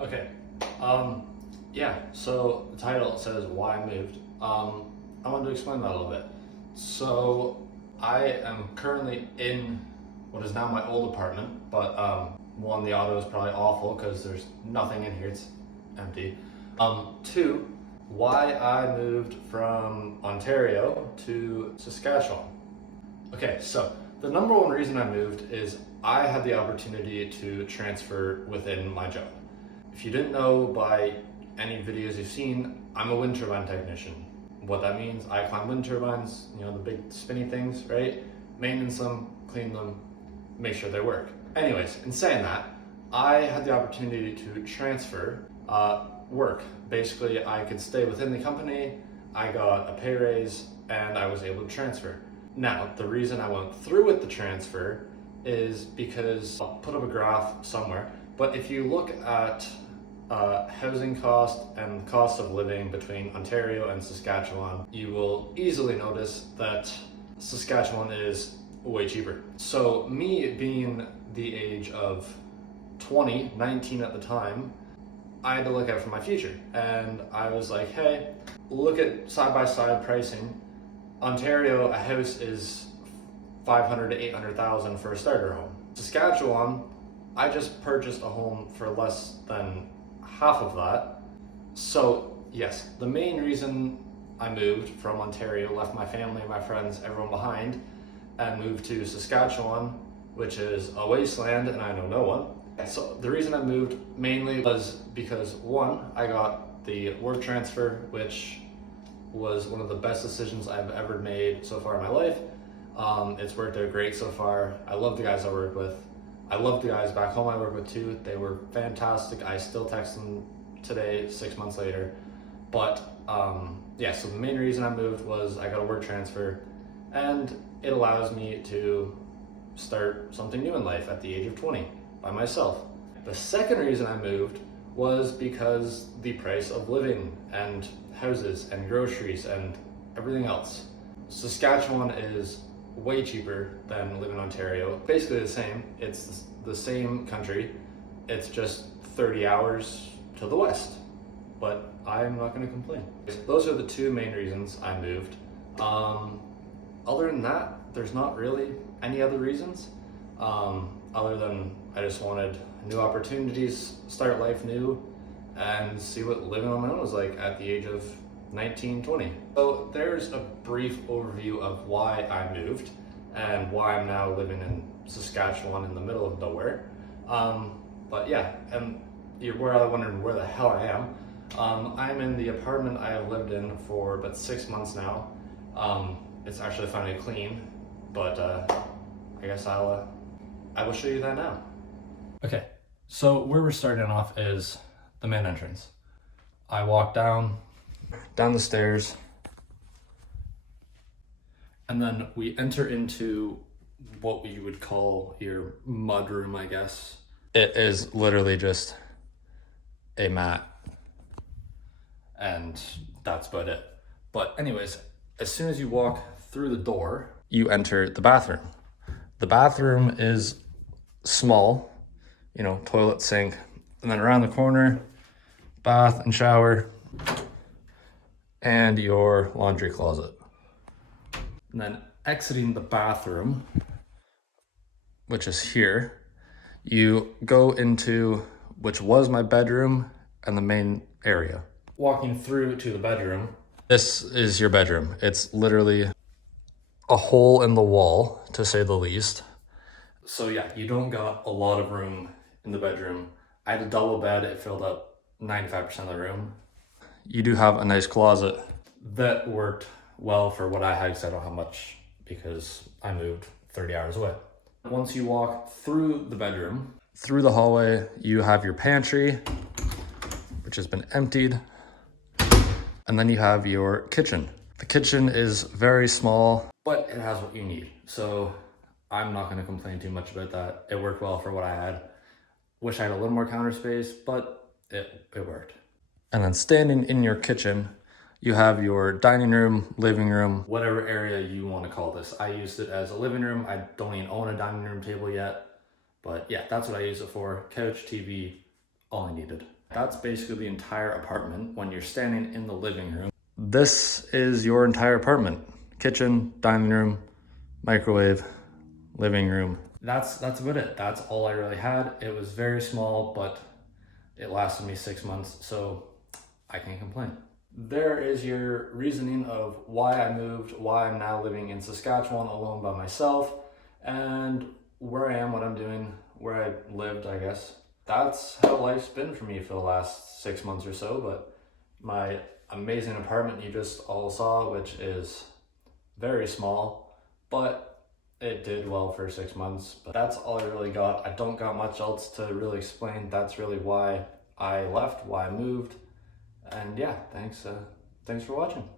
Okay. Um, yeah, so the title says why I moved. I wanted to explain that a little bit. So I am currently in what is now my old apartment, but one, the audio is probably awful because there's nothing in here, it's empty. Two, why I moved from Ontario to Saskatchewan. Okay, so the number one reason I moved is I had the opportunity to transfer within my job. If you didn't know by any videos you've seen, I'm a wind turbine technician. What that means, I climb wind turbines, the big spinny things, right? Maintenance them, clean them, make sure they work. Anyways, in saying that, I had the opportunity to transfer work. Basically, I could stay within the company, I got a pay raise, and I was able to transfer. Now, the reason I went through with the transfer is because I'll put up a graph somewhere, but if you look at housing cost and cost of living between Ontario and Saskatchewan, you will easily notice that Saskatchewan is way cheaper. So me being the age of 20, 19 at the time, I had to look out for my future. And I was like, hey, look at side-by-side pricing. Ontario, a house is 500 to 800,000 for a starter home. Saskatchewan, I just purchased a home for less than half of that. So yes, the main reason I moved from Ontario, left my family, my friends, everyone behind, and moved to Saskatchewan, which is a wasteland and I know no one. So the reason I moved mainly was because one, I got the work transfer, which was one of the best decisions I've ever made so far in my life. It's worked out great so far. I love the guys I work with. I love the guys back home I work with too. They were fantastic. I still text them today, 6 months later. But yeah, so the main reason I moved was I got a work transfer and it allows me to start something new in life at the age of 20 by myself. The second reason I moved was because the price of living and houses and groceries and everything else. Saskatchewan is way cheaper than living in Ontario. Basically the same. It's the same country. It's just 30 hours to the west. But I'm not going to complain. Those are the two main reasons I moved. Other than that, there's not really any other reasons. Other than I just wanted new opportunities, start life new, and see what living on my own was like at the age of 19, 20. So there's a brief overview of why I moved and why I'm now living in Saskatchewan in the middle of nowhere. But yeah, and you're probably wondering where the hell I am. I'm in the apartment I have lived in for about 6 months now. It's actually finally clean, but I guess I will show you that now. Okay, so where we're starting off is the main entrance. I walk down the stairs, and then we enter into what you would call your mud room, I guess. It is literally just a mat, and that's about it. But anyways, as soon as you walk through the door, you enter the bathroom. The bathroom is small, toilet, sink, and then around the corner, bath and shower, and your laundry closet. And then exiting the bathroom, which is here, you go into, which was my bedroom and the main area. Walking through to the bedroom, this is your bedroom. It's literally a hole in the wall, to say the least. So yeah, you don't got a lot of room in the bedroom. I had a double bed, it filled up 95% of the room. You do have a nice closet. That worked well for what I had because I don't have much because I moved 30 hours away. Once you walk through the bedroom, through the hallway, you have your pantry, which has been emptied. And then you have your kitchen. The kitchen is very small, but it has what you need. So I'm not gonna complain too much about that. It worked well for what I had. Wish I had a little more counter space, but it worked. And then standing in your kitchen, you have your dining room, living room, whatever area you want to call this. I used it as a living room. I don't even own a dining room table yet, but yeah, that's what I use it for. Couch, TV, all I needed. That's basically the entire apartment when you're standing in the living room. This is your entire apartment. Kitchen, dining room, microwave, living room. That's about it. That's all I really had. It was very small, but it lasted me 6 months, so I can't complain. There is your reasoning of why I moved, why I'm now living in Saskatchewan alone by myself, and where I am, what I'm doing, where I lived, I guess. That's how life's been for me for the last 6 months or so, but my amazing apartment you just all saw, which is very small, but it did well for 6 months. But that's all I really got. I don't got much else to really explain. That's really why I left, why I moved. And yeah, thanks for watching.